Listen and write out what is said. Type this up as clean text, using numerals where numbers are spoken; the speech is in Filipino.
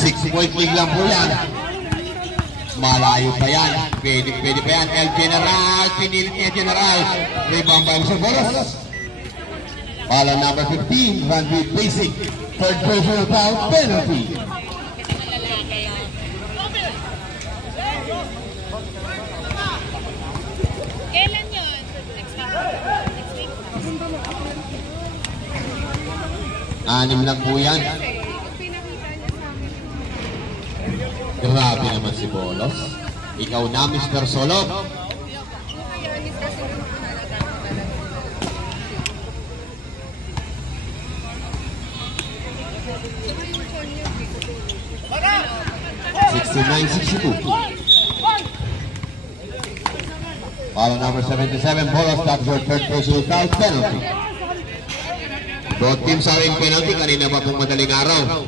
6-point league lang po yan. Malayo pa yan. Pwede pa yan. El General. Pinilit niya General. Rebound by Mr. Bolos. Pala number 15. Van Vliet Basic. Third personal foul. Penalty. Kailan yun? Next week? 6 lang po yan. Grabe naman si Bolos. Ikaw na, Mr. Solog. Foul number 77, Bolos taps for third personal foul, penalty. Both teams are in penalty. Kanina pa pong madaling araw.